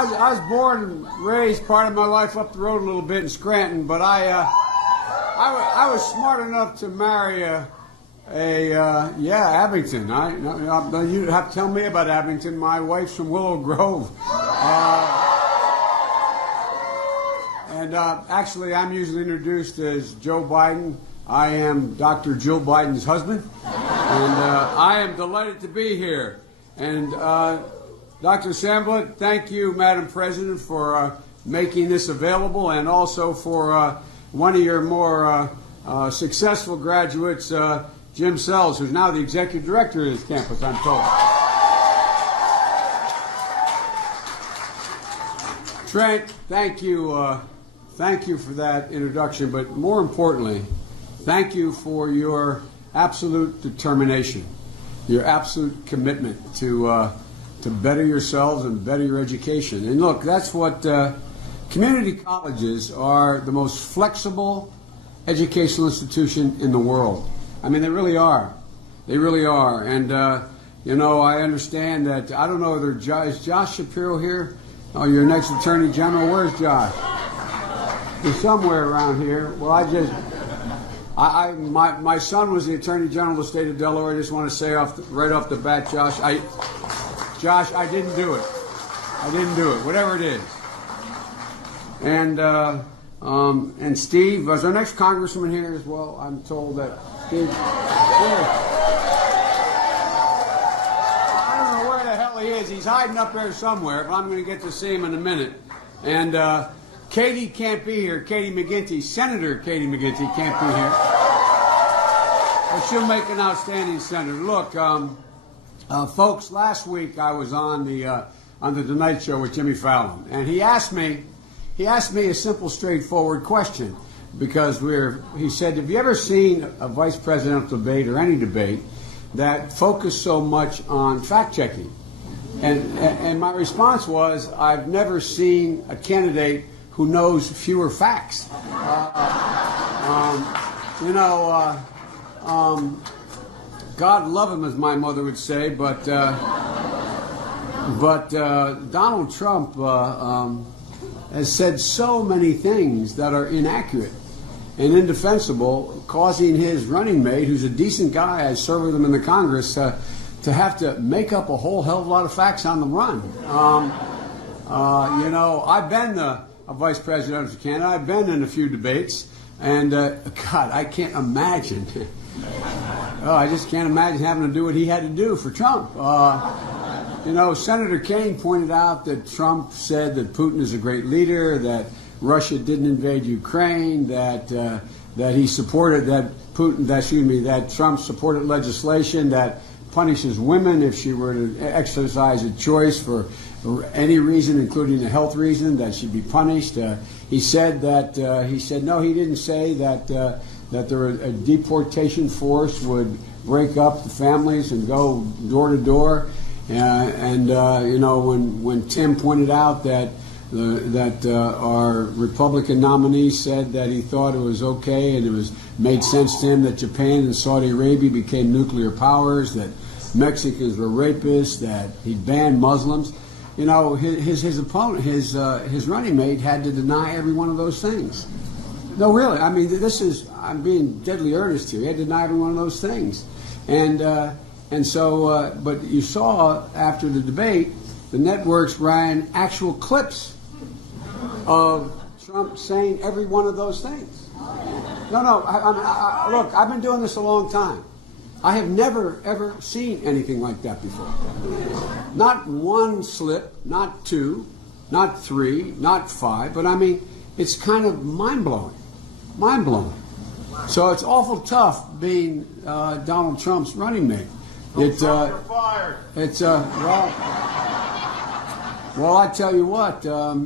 I was born and raised part of my life up the road a little bit in Scranton, but I was smart enough to marry Abington. You have to tell me about Abington. My wife's from Willow Grove. Actually, I'm usually introduced as Joe Biden. I am Dr. Jill Biden's husband, and I am delighted to be here. And Dr. Samblet, thank you, Madam President, for making this available, and also for one of your more successful graduates, Jim Sells, who's now the executive director of this campus, I'm told. Trent, thank you. Thank you for that introduction, but more importantly, thank you for your absolute determination, your absolute commitment to better yourselves and better your education. And look, that's what community colleges are, the most flexible educational institution in the world. I mean, they really are. They really are. And, you know, I understand that, I don't know whether is Josh Shapiro here? Oh, your next Attorney General. Where's Josh? He's somewhere around here. Well, my son was the Attorney General of the state of Delaware. I just want to say right off the bat, Josh, I didn't do it. I didn't do it, whatever it is. And Steve, is our next congressman here as well? I'm told that Steve. I don't know where the hell he is. He's hiding up there somewhere, but I'm going to get to see him in a minute. And Katie can't be here. Katie McGinty, Senator Katie McGinty can't be here. But she'll make an outstanding senator. Look, folks, last week I was on the Tonight Show with Jimmy Fallon, and he asked me a simple, straightforward question, because he said, have you ever seen a vice presidential debate or any debate that focused so much on fact-checking? And my response was, I've never seen a candidate who knows fewer facts. God love him, as my mother would say, but Donald Trump has said so many things that are inaccurate and indefensible, causing his running mate, who's a decent guy, I served with him in the Congress, to have to make up a whole hell of a lot of facts on the run. I've been a vice presidential candidate. I've been in a few debates, and God, I can't imagine. I just can't imagine having to do what he had to do for Trump. Senator Kaine pointed out that Trump said that Putin is a great leader, that Russia didn't invade Ukraine, that he supported that Trump supported legislation that punishes women if she were to exercise a choice for any reason, including a health reason, that she'd be punished. He said no, he didn't say that a deportation force would break up the families and go door to door. When Tim pointed out that our Republican nominee said that he thought it was okay and it made sense to him that Japan and Saudi Arabia became nuclear powers, that Mexicans were rapists, that he'd ban Muslims. His opponent, his running mate, had to deny every one of those things. No, really. I mean, I'm being deadly earnest here. He had to deny every one of those things. But you saw after the debate, the networks ran actual clips of Trump saying every one of those things. Look, I've been doing this a long time. I have never, ever seen anything like that before. Not one slip, not two, not three, not five, but I mean, it's kind of mind-blowing. Mind-blowing. So it's awful tough being Donald Trump's running mate. You're fired. Well, I tell you what, not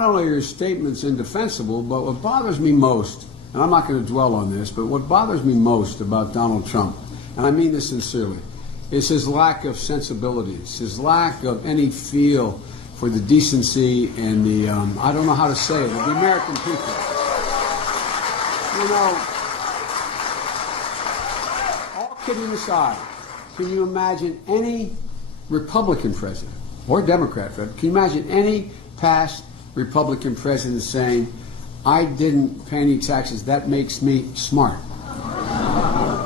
only are your statements indefensible, but what bothers me most, and I'm not going to dwell on this, but what bothers me most about Donald Trump, and I mean this sincerely, is his lack of sensibilities, his lack of any feel for the decency and the, I don't know how to say it, of the American people. All kidding aside, can you imagine any Republican president or Democrat, can you imagine any past Republican president saying, I didn't pay any taxes, that makes me smart?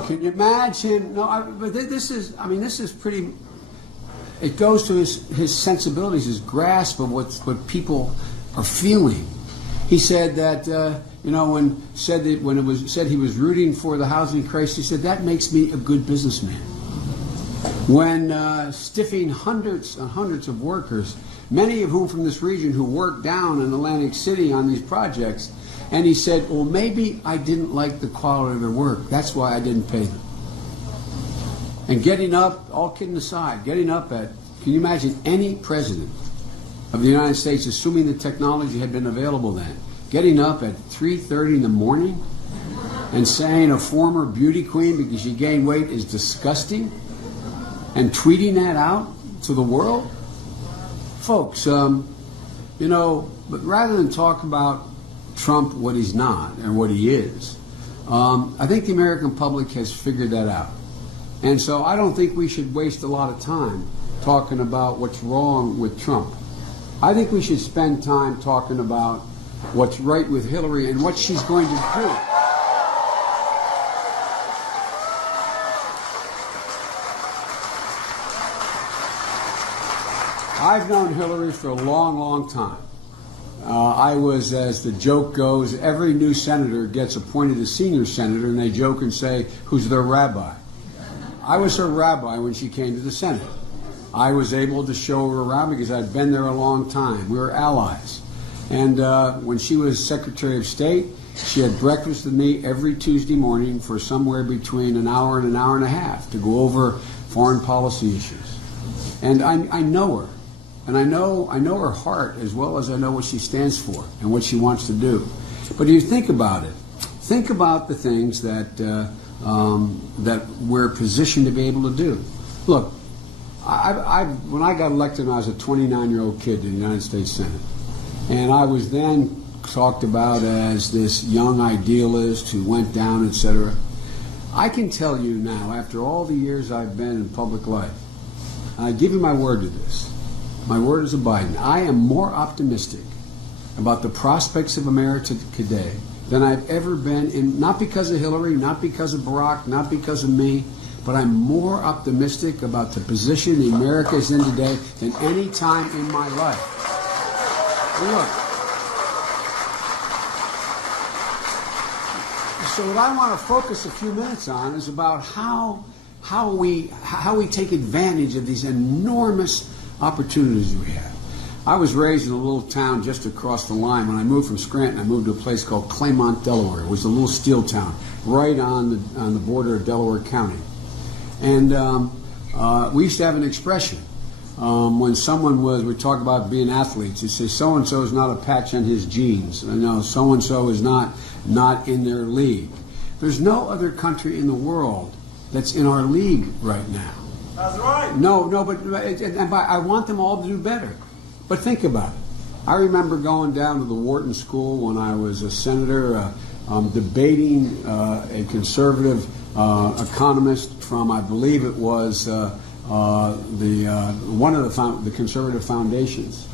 Can you imagine? No, but this is pretty, it goes to his sensibilities, his grasp of what people are feeling. He said that, when it was said he was rooting for the housing crisis, he said, that makes me a good businessman. When stiffing hundreds and hundreds of workers, many of whom from this region who worked down in Atlantic City on these projects, and he said, well, maybe I didn't like the quality of their work. That's why I didn't pay them. And getting up, all kidding aside, can you imagine any president of the United States, assuming the technology had been available then, getting up at 3:30 in the morning and saying a former beauty queen because she gained weight is disgusting, and tweeting that out to the world? Folks, but rather than talk about Trump, what he's not and what he is, I think the American public has figured that out. And so I don't think we should waste a lot of time talking about what's wrong with Trump. I think we should spend time talking about what's right with Hillary and what she's going to do. I've known Hillary for a long, long time. I was, as the joke goes, every new senator gets appointed a senior senator, and they joke and say, who's their rabbi? I was her rabbi when she came to the Senate. I was able to show her around because I'd been there a long time. We were allies. And when she was Secretary of State, she had breakfast with me every Tuesday morning for somewhere between an hour and an hour and a half to go over foreign policy issues. And I know her. And I know her heart as well as I know what she stands for and what she wants to do. But if you think about it, think about the things that that we're positioned to be able to do. Look, when I got elected, I was a 29-year-old kid in the United States Senate. And I was then talked about as this young idealist who went down, etc. I can tell you now, after all the years I've been in public life, and I give you my word to this, my word is abiding, I am more optimistic about the prospects of America today than I've ever been, in, not because of Hillary, not because of Barack, not because of me, but I'm more optimistic about the position the America is in today than any time in my life. Look, so what I want to focus a few minutes on is about how we take advantage of these enormous opportunities we have. I was raised in a little town just across the line. When I moved from Scranton, I moved to a place called Claymont, Delaware. It was a little steel town right on the border of Delaware County. And we used to have an expression. When someone we talk about being athletes, it says so-and-so is not a patch on his jeans. No, so-and-so is not in their league. There's no other country in the world that's in our league right now. That's right. No, but I want them all to do better. But think about it. I remember going down to the Wharton School when I was a senator, debating a conservative economist from, I believe it was one of the conservative foundations.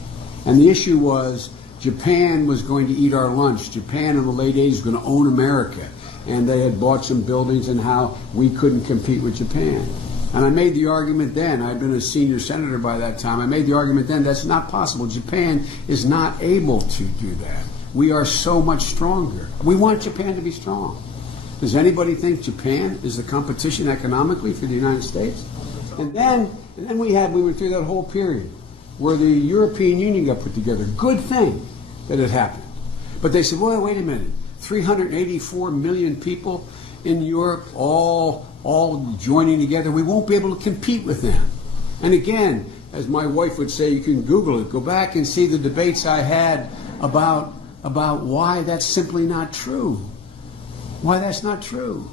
And the issue was Japan was going to eat our lunch. Japan in the late 80s was going to own America. And they had bought some buildings and how we couldn't compete with Japan. And I made the argument then, I'd been a senior senator by that time, I made the argument then that's not possible. Japan is not able to do that. We are so much stronger. We want Japan to be strong. Does anybody think Japan is the competition economically for the United States? And then we went through that whole period where the European Union got put together. Good thing that it happened. But they said, well, wait a minute, 384 million people in Europe all joining together, we won't be able to compete with them. And again, as my wife would say, you can Google it, go back and see the debates I had about why that's simply not true. Why that's not true.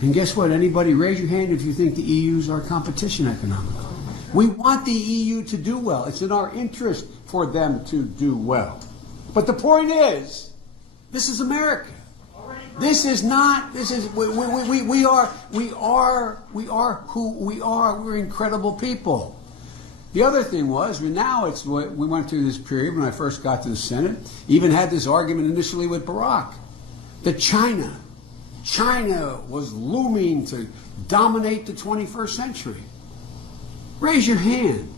And guess what? Anybody raise your hand if you think the EU is our competition economically. We want the EU to do well. It's in our interest for them to do well. But the point is, this is America. This is not, this is, we are who we are. We're incredible people. The other thing was, now it's what we went through this period when I first got to the Senate, even had this argument initially with Barack, that China was looming to dominate the 21st century. Raise your hand.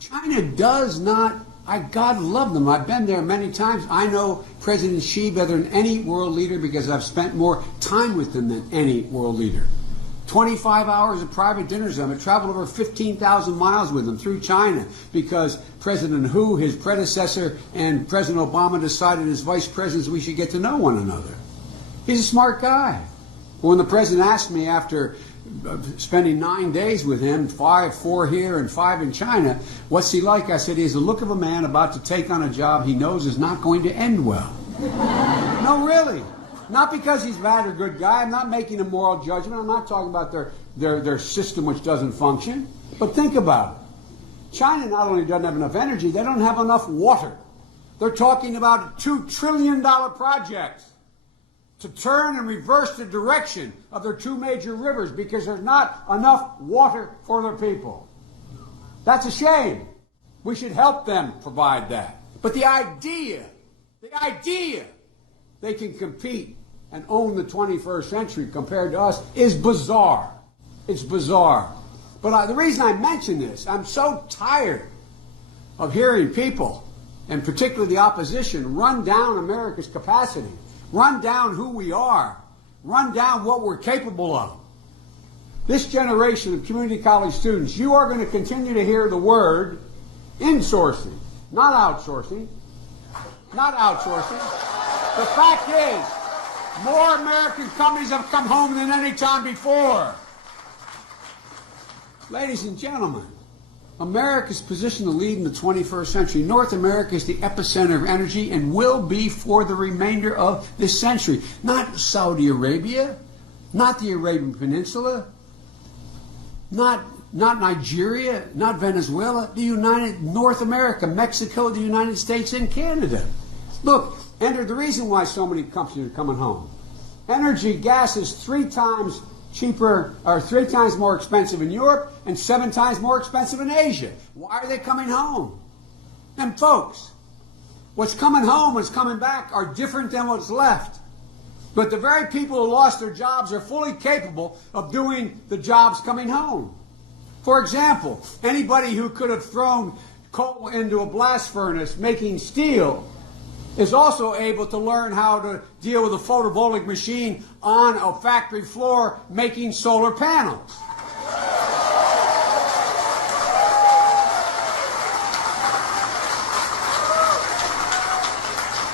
China does not, God love them. I've been there many times. I know President Xi better than any world leader because I've spent more time with them than any world leader. 25 hours of private dinners with them. I traveled over 15,000 miles with them through China because President Hu, his predecessor, and President Obama decided as vice presidents we should get to know one another. He's a smart guy. When the president asked me after spending 9 days with him, 4 here and 5 in China, what's he like? I said, he has the look of a man about to take on a job he knows is not going to end well. No, really. Not because he's bad or good guy. I'm not making a moral judgment. I'm not talking about their system which doesn't function. But think about it. China not only doesn't have enough energy, they don't have enough water. They're talking about $2 trillion projects to turn and reverse the direction of their 2 major rivers because there's not enough water for their people. That's a shame. We should help them provide that. But the idea they can compete and own the 21st century compared to us is bizarre. It's bizarre. But the reason I mention this, I'm so tired of hearing people, and particularly the opposition, run down America's capacity, run down who we are, run down what we're capable of. This generation of community college students, you are going to continue to hear the word insourcing, not outsourcing. Not outsourcing. The fact is, more American companies have come home than any time before. Ladies and gentlemen, America's positioned to lead in the 21st century. North America is the epicenter of energy and will be for the remainder of this century. Not Saudi Arabia, not the Arabian Peninsula, not Nigeria, not Venezuela, North America, Mexico, the United States, and Canada. Look, and the reason why so many companies are coming home. Energy, gas is 3 times cheaper, or 3 times more expensive in Europe and 7 times more expensive in Asia. Why are they coming home? And folks, what's coming home, what's coming back are different than what's left. But the very people who lost their jobs are fully capable of doing the jobs coming home. For example, anybody who could have thrown coal into a blast furnace making steel is also able to learn how to deal with a photovoltaic machine on a factory floor making solar panels.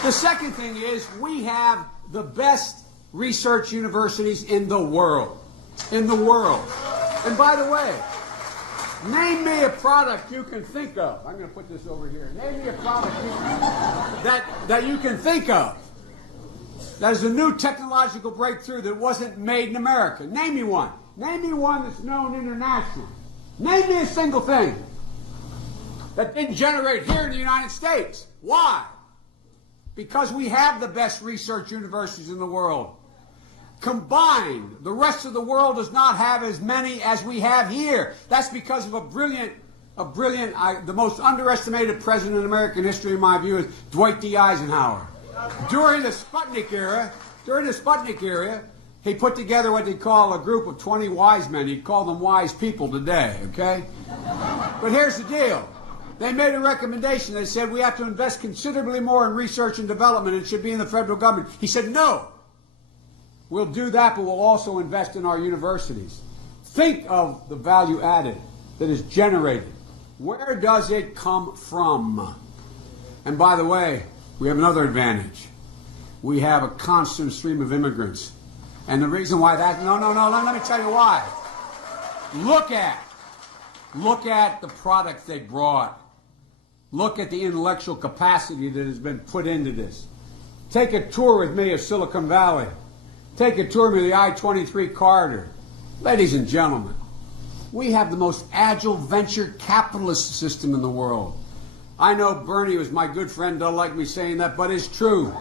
The second thing is we have the best research universities in the world. In the world. And by the way, name me a product you can think of. I'm going to put this over here. Name me a product that you can think of that is a new technological breakthrough that wasn't made in America. Name me one. Name me one that's known internationally. Name me a single thing that didn't generate here in the United States. Why? Because we have the best research universities in the world. Combined, the rest of the world does not have as many as we have here. That's because of the most underestimated president in American history, in my view, is Dwight D. Eisenhower. During the Sputnik era, he put together what they call a group of 20 wise men. He'd call them wise people today, okay? But here's the deal. They made a recommendation. They said we have to invest considerably more in research and development. It should be in the federal government. He said, no. We'll do that, but we'll also invest in our universities. Think of the value added that is generated. Where does it come from? And by the way, we have another advantage. We have a constant stream of immigrants. And the reason why that, no, let me tell you why. Look at the products they brought. Look at the intellectual capacity that has been put into this. Take a tour with me of Silicon Valley. Take a tour with the I-23 corridor. Ladies and gentlemen, we have the most agile venture capitalist system in the world. I know Bernie was my good friend, don't like me saying that, but it's true.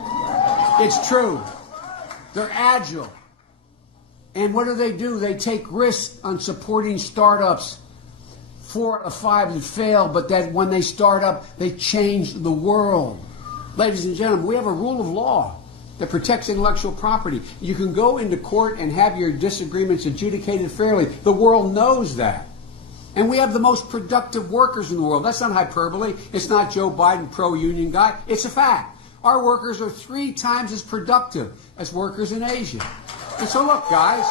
It's true. They're agile. And what do? They take risks on supporting startups 4 out of 5 that fail, but that when they start up, they change the world. Ladies and gentlemen, we have a rule of law that protects intellectual property. You can go into court and have your disagreements adjudicated fairly. The world knows that. And we have the most productive workers in the world. That's not hyperbole. It's not Joe Biden pro-union guy. It's a fact. Our workers are 3 times as productive as workers in Asia. And so look, guys,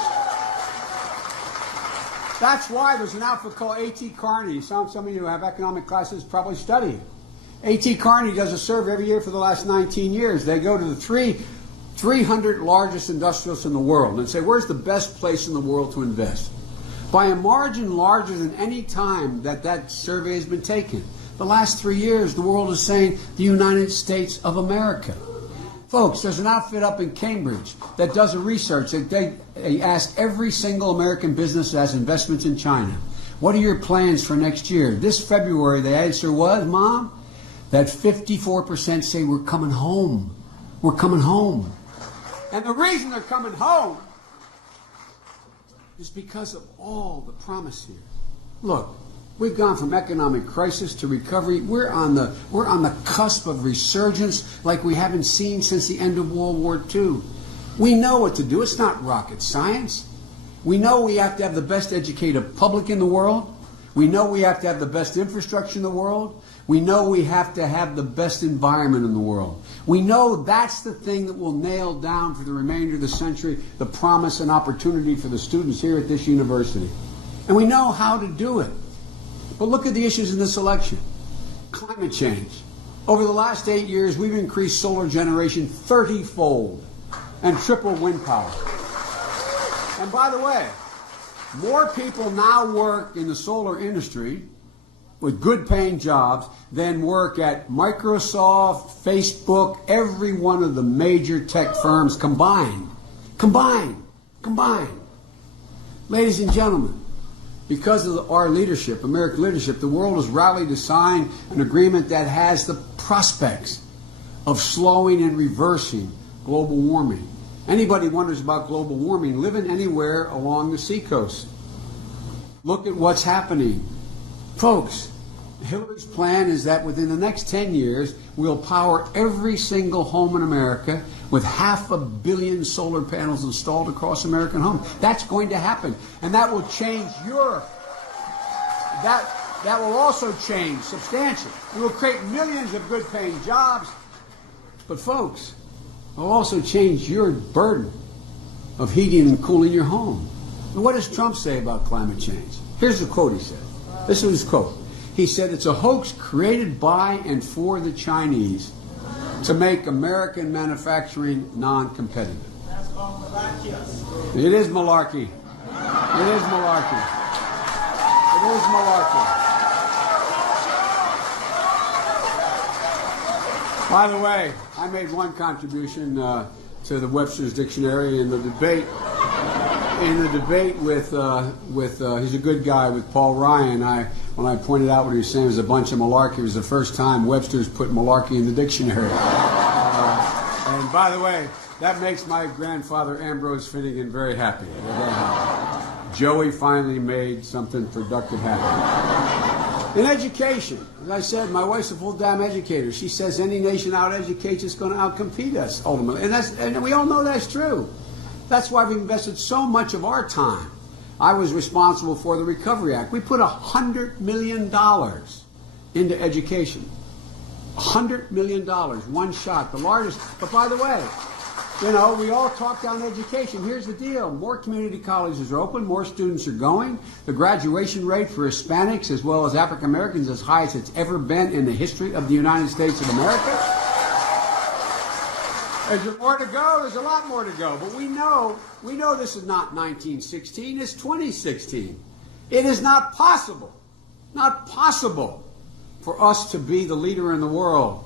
that's why there's an outfit called A.T. Kearney. Some of you who have economic classes probably study it. A.T. Kearney does a survey every year for the last 19 years. They go to the 300 largest industrialists in the world and say, where's the best place in the world to invest? By a margin larger than any time that survey has been taken. The last 3 years, the world is saying the United States of America. Folks, there's an outfit up in Cambridge that does a research. They ask every single American business that has investments in China, what are your plans for next year? This February, the answer was, Mom, that 54% say we're coming home. We're coming home. And the reason they're coming home is because of all the promise here. Look, we've gone from economic crisis to recovery. We're on the cusp of resurgence like we haven't seen since the end of World War II. We know what to do. It's not rocket science. We know we have to have the best educated public in the world. We know we have to have the best infrastructure in the world. We know we have to have the best environment in the world. We know that's the thing that will nail down for the remainder of the century the promise and opportunity for the students here at this university. And we know how to do it. But look at the issues in this election. Climate change. Over the last 8 years, we've increased solar generation 30-fold and triple wind power. And by the way, more people now work in the solar industry with good paying jobs than work at Microsoft, Facebook, every one of the major tech firms combined. Combined. Ladies and gentlemen, because of our leadership, American leadership, the world has rallied to sign an agreement that has the prospects of slowing and reversing global warming. Anybody wonders about global warming, living anywhere along the seacoast. Look at what's happening. Folks, Hillary's plan is that within the next 10 years, we'll power every single home in America with 500 million solar panels installed across American homes. That's going to happen. And that will change that will also change substantially. It will create millions of good paying jobs. But folks, it will also change your burden of heating and cooling your home. And what does Trump say about climate change? Here's the quote he said. This is his quote. He said, it's a hoax created by and for the Chinese to make American manufacturing non-competitive. That's called malarkey. It is malarkey. It is malarkey. It is malarkey. By the way, I made one contribution to the Webster's Dictionary in the debate. With he's a good guy, with Paul Ryan. When I pointed out what he was saying was a bunch of malarkey, it was the first time Webster's put malarkey in the dictionary. And by the way, that makes my grandfather Ambrose Finnegan very happy. Joey finally made something productive happen. In education, as I said, my wife's a full-time educator. She says any nation out-educates is going to outcompete us ultimately, and we all know that's true. That's why we've invested so much of our time. I was responsible for the Recovery Act. We put $100 million into education. $100 million, one shot, the largest. But by the way, you know, we all talk down education. Here's the deal. More community colleges are open. More students are going. The graduation rate for Hispanics as well as African Americans is as high as it's ever been in the history of the United States of America. Is there more to go? There's a lot more to go. But we know this is not 1916. It's 2016. It is not possible for us to be the leader in the world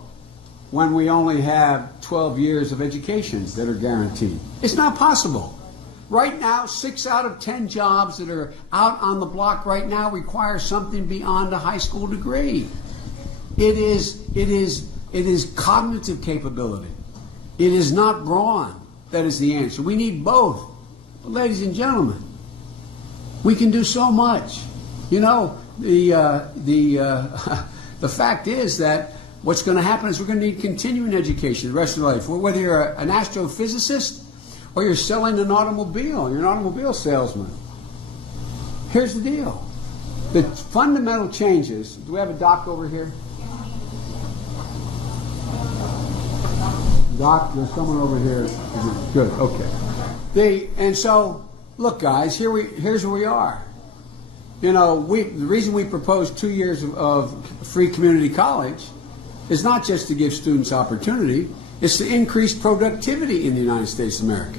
when we only have 12 years of education that are guaranteed. It's not possible. Right now, 6 out of 10 jobs that are out on the block right now require something beyond a high school degree. It is cognitive capability. It is not brawn that is the answer. We need both. But ladies and gentlemen, we can do so much. You know, the fact is that what's going to happen is we're going to need continuing education the rest of your life. Whether you're an astrophysicist or you're selling an automobile, you're an automobile salesman. Here's the deal. The fundamental changes, do we have a doc over here? Doc, there's someone over here. Good, okay. And so, look guys, here's where we are. You know, the reason we propose 2 years of free community college is not just to give students opportunity, it's to increase productivity in the United States of America.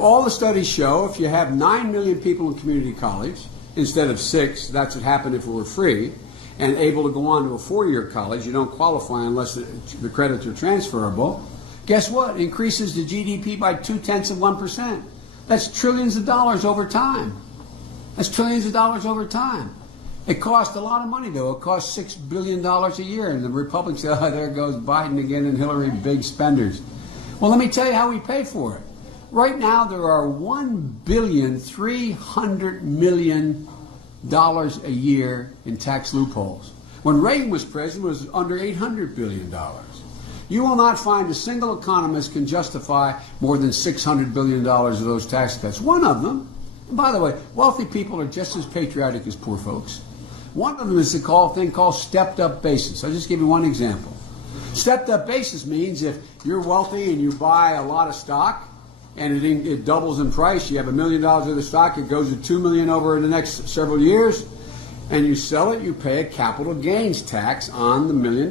All the studies show if you have 9 million people in community college, instead of 6, that's what happened if it were free, and able to go on to a 4-year college, you don't qualify unless the credits are transferable. Guess what? Increases the GDP by 0.2%. That's trillions of dollars over time. That's trillions of dollars over time. It costs a lot of money, though. It costs $6 billion a year, and the Republicans say, oh, there goes Biden again and Hillary, big spenders. Well, let me tell you how we pay for it. Right now, there are $1,300,000,000 a year in tax loopholes. When Reagan was president, it was under $800 billion. You will not find a single economist can justify more than $600 billion of those tax cuts. One of them, and by the way, wealthy people are just as patriotic as poor folks. One of them is the thing called stepped-up basis. I'll just give you one example. Stepped-up basis means if you're wealthy and you buy a lot of stock, and it doubles in price. You have $1 million worth of stock, it goes to $2 million over the next several years, and you sell it, you pay a capital gains tax on the $1 million.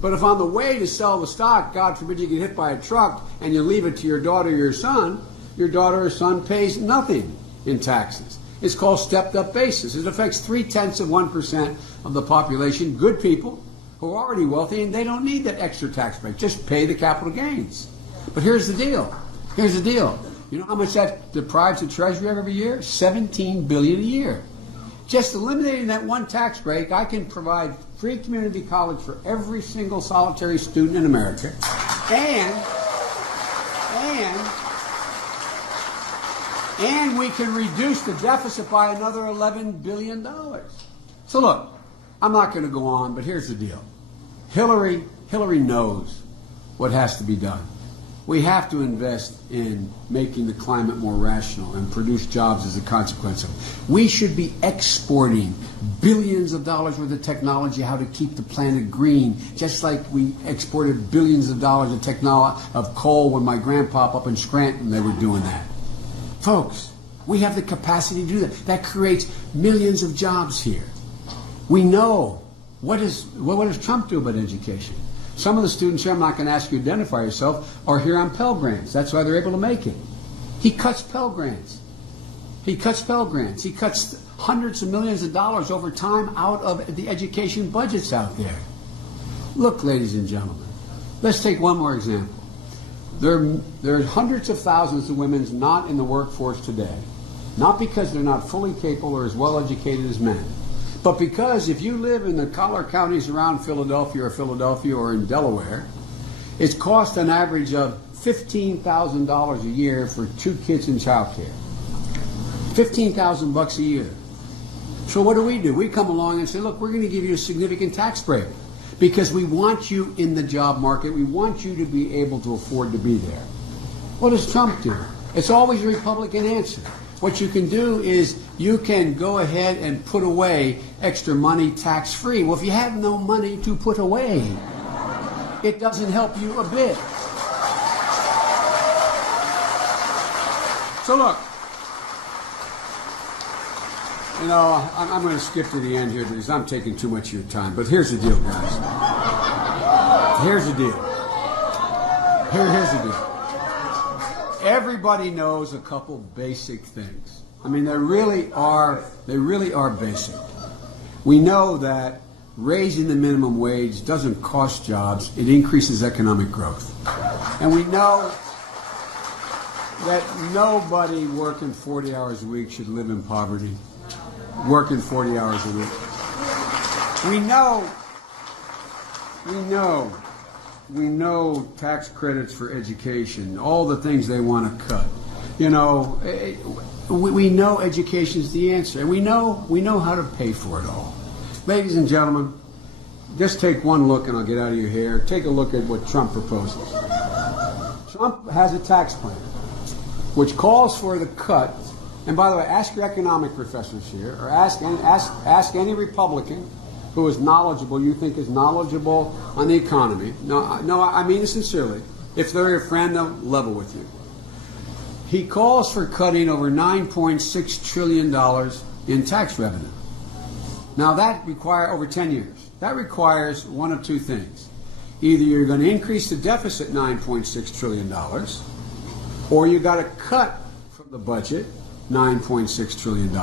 But if on the way to sell the stock, God forbid you get hit by a truck and you leave it to your daughter or son pays nothing in taxes. It's called stepped-up basis. It affects 0.3% of the population, good people who are already wealthy, and they don't need that extra tax break. Just pay the capital gains. But here's the deal. Here's the deal. You know how much that deprives the Treasury every year? $17 billion a year. Just eliminating that one tax break, I can provide free community college for every single solitary student in America, and we can reduce the deficit by another $11 billion. So look, I'm not going to go on, but here's the deal. Hillary knows what has to be done. We have to invest in making the climate more rational and produce jobs as a consequence of it. We should be exporting billions of dollars worth of technology, how to keep the planet green, just like we exported billions of dollars of coal when my grandpa up in Scranton, they were doing that. Folks, we have the capacity to do that. That creates millions of jobs here. We know. What does Trump do about education? Some of the students here, I'm not going to ask you to identify yourself, are here on Pell Grants. That's why they're able to make it. He cuts Pell Grants. He cuts hundreds of millions of dollars over time out of the education budgets out there. Look, ladies and gentlemen, let's take one more example. There are hundreds of thousands of women not in the workforce today, not because they're not fully capable or as well educated as men, but because if you live in the collar counties around Philadelphia or in Delaware, it's cost an average of $15,000 a year for 2 kids in child care. $15,000 a year. So what do? We come along and say, look, we're going to give you a significant tax break because we want you in the job market. We want you to be able to afford to be there. What does Trump do? It's always a Republican answer. What you can do is you can go ahead and put away extra money tax-free. Well, if you have no money to put away, it doesn't help you a bit. So look, you know, I'm going to skip to the end here because I'm taking too much of your time. But here's the deal, guys. Here's the deal. Here's the deal. Everybody knows a couple basic things. I mean, they really are basic. We know that raising the minimum wage doesn't cost jobs, it increases economic growth. And we know that nobody working 40 hours a week should live in poverty, working 40 hours a week. We know tax credits for education, all the things they want to cut. You know, we know education is the answer, and we know how to pay for it all. Ladies and gentlemen, just take one look, and I'll get out of your hair. Take a look at what Trump proposes. Trump has a tax plan which calls for the cut. And by the way, ask your economic professors here, or ask any Republican who is knowledgeable, you think is knowledgeable on the economy. No, I mean it sincerely. If they're your friend, they'll level with you. He calls for cutting over $9.6 trillion in tax revenue. Now that requires over 10 years. That requires one of two things. Either you're going to increase the deficit $9.6 trillion, or you got to cut from the budget $9.6 trillion,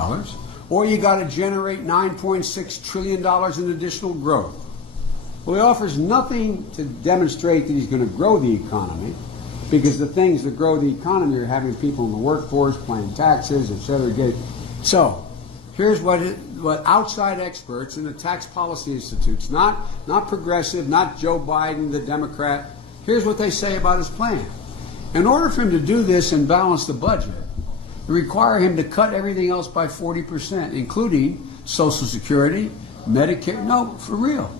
or you got to generate $9.6 trillion in additional growth. Well, he offers nothing to demonstrate that he's going to grow the economy, because the things that grow the economy are having people in the workforce, paying taxes, etc. So, here's what outside experts in the tax policy institutes, not progressive, not Joe Biden, the Democrat, here's what they say about his plan. In order for him to do this and balance the budget, it require him to cut everything else by 40%, including Social Security, Medicare. No, for real.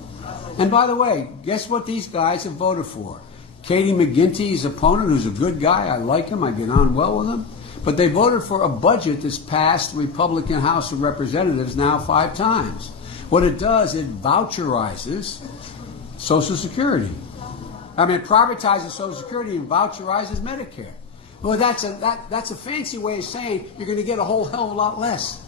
And by the way, guess what these guys have voted for? Katie McGinty's opponent, who's a good guy, I like him, I get on well with him, but they voted for a budget that's passed the Republican House of Representatives now 5 times. What it does, it voucherizes Social Security. I mean, it privatizes Social Security and voucherizes Medicare. Well, that's a fancy way of saying you're going to get a whole hell of a lot less.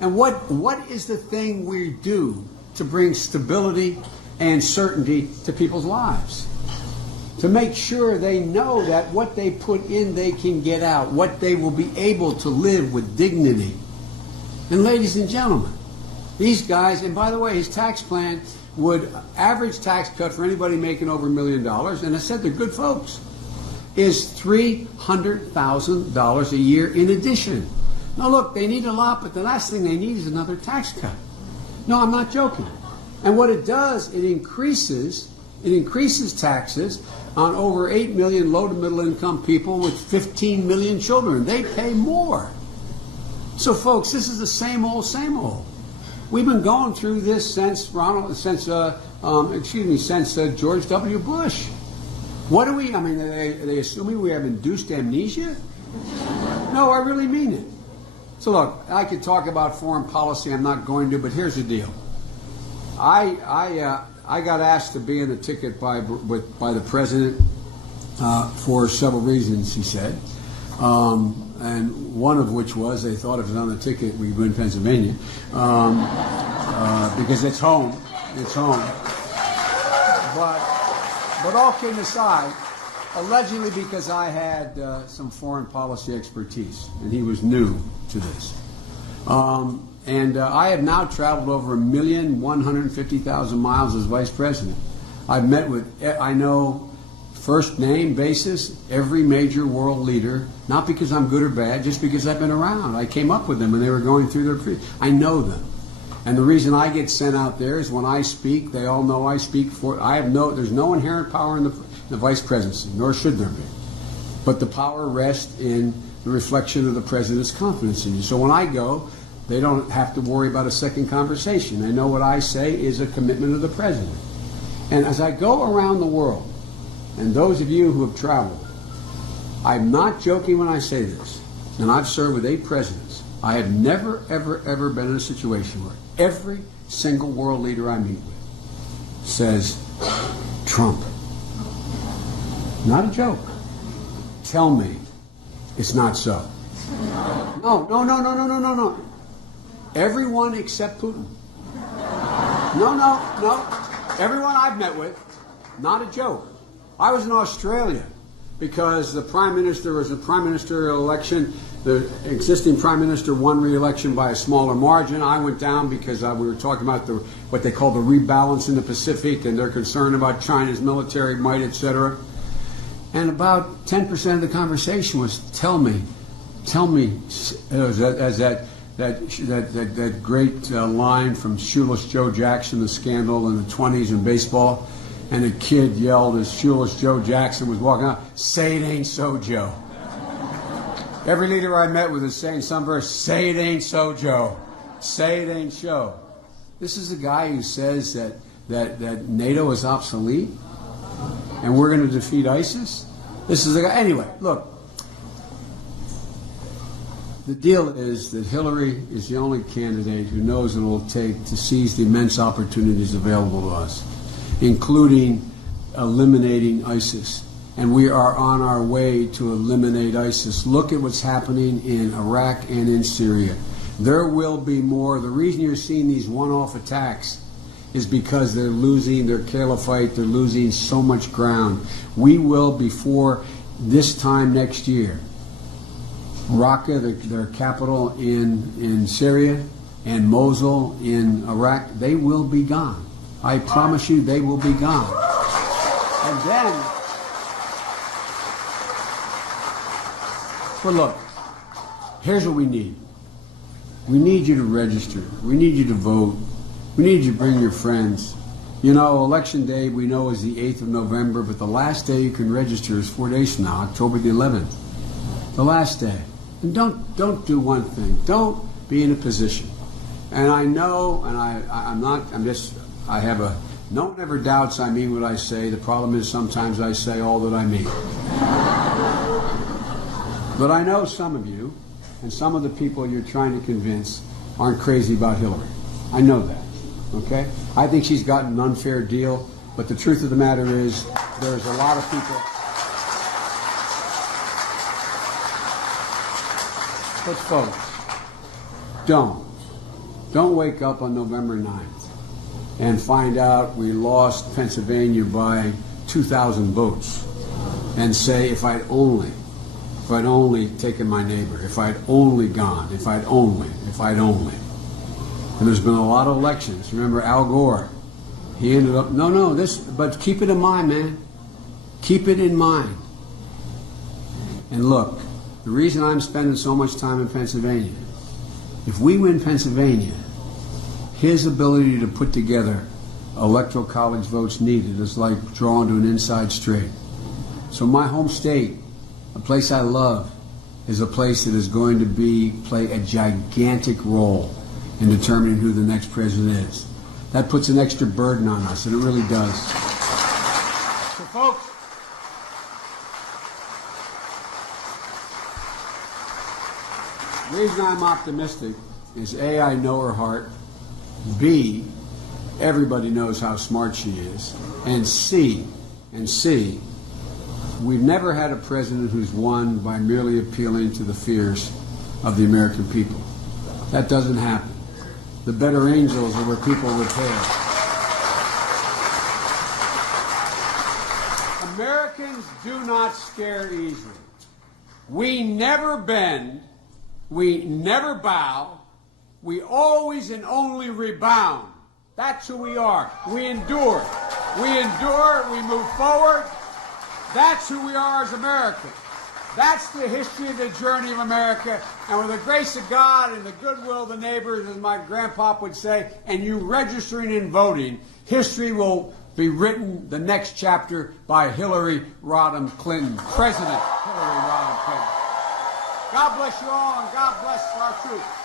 And what is the thing we do to bring stability and certainty to people's lives? To make sure they know that what they put in, they can get out, what they will be able to live with dignity. And ladies and gentlemen, these guys, and by the way, his tax plan would average tax cut for anybody making over $1 million, and I said they're good folks, is $300,000 a year in addition. Now look, they need a lot, but the last thing they need is another tax cut. No, I'm not joking. And what it does, it increases taxes on over 8 million low to middle income people with 15 million children. They pay more. So folks, this is the same old, same old. We've been going through this since George W. Bush. What do we, I mean, are they assuming we have induced amnesia? No, I really mean it. So look, I could talk about foreign policy, I'm not going to, but here's the deal. I got asked to be in the ticket by the president for several reasons, he said. And one of which was they thought if it was on the ticket, we'd win Pennsylvania. Because it's home. It's home. But all kidding aside, allegedly because I had some foreign policy expertise, and he was new to this. I have now traveled over 1,150,000 miles as vice president. I've met with, I know, first name basis, every major world leader, not because I'm good or bad, just because I've been around. I came up with them when they were going through their, I know them. And the reason I get sent out there is when I speak, they all know I speak for, there's no inherent power in the vice presidency, nor should there be. But the power rests in the reflection of the president's confidence in you. So when I go, they don't have to worry about a second conversation. They know what I say is a commitment of the president. And as I go around the world, and those of you who have traveled, I'm not joking when I say this, and I've served with 8 presidents. I have never, ever, ever been in a situation where every single world leader I meet with says, Trump. Not a joke. Tell me it's not so. No. Everyone except Putin. No. Everyone I've met with, not a joke. I was in Australia because the prime minister was a prime ministerial election. The existing prime minister won re-election by a smaller margin. I went down because we were talking about what they call the rebalance in the Pacific, and they're concerned about China's military might, etc. And about 10% of the conversation was, tell me, as that great line from Shoeless Joe Jackson, the scandal in the 20s in baseball, and a kid yelled as Shoeless Joe Jackson was walking out, say it ain't so, Joe. Every leader I met with is saying some verse, say it ain't so, Joe. Say it ain't so. This is the guy who says that NATO is obsolete and we're going to defeat ISIS. This is the guy. Anyway, look. The deal is that Hillary is the only candidate who knows what it will take to seize the immense opportunities available to us, including eliminating ISIS. And we are on our way to eliminate ISIS. Look at what's happening in Iraq and in Syria. There will be more. The reason you're seeing these one-off attacks is because they're losing their caliphate. They're losing so much ground. We will, before this time next year, Raqqa, their capital in Syria, and Mosul in Iraq, they will be gone. I promise you they will be gone. And then, but look, here's what we need. We need you to register. We need you to vote. We need you to bring your friends. You know, Election Day we know is the 8th of November, but the last day you can register is 4 days from now, October the 11th. The last day. And don't do one thing. Don't be in a position. And I know, and I have a, no one ever doubts I mean what I say. The problem is sometimes I say all that I mean. But I know some of you, and some of the people you're trying to convince aren't crazy about Hillary. I know that, okay? I think she's gotten an unfair deal, but the truth of the matter is there's a lot of people. But folks, don't wake up on November 9th and find out we lost Pennsylvania by 2,000 votes and say, if I'd only taken my neighbor, if I'd only gone, if I'd only. And there's been a lot of elections. Remember Al Gore? He ended up, but keep it in mind, man. Keep it in mind. And look, the reason I'm spending so much time in Pennsylvania, if we win Pennsylvania, his ability to put together electoral college votes needed is like drawing to an inside straight. So my home state, a place I love, is a place that is going to play a gigantic role in determining who the next president is. That puts an extra burden on us, and it really does. So folks, the reason I'm optimistic is A, I know her heart, B, everybody knows how smart she is, and C, we've never had a president who's won by merely appealing to the fears of the American people. That doesn't happen. The better angels are where people repair. Americans do not scare easily. We never bend. We never bow. We always and only rebound. That's who we are. We endure. We endure. We move forward. That's who we are as Americans. That's the history of the journey of America. And with the grace of God and the goodwill of the neighbors, as my grandpop would say, and you registering and voting, history will be written, the next chapter, by Hillary Rodham Clinton, President Hillary Rodham Clinton. God bless you all, and God bless our troops.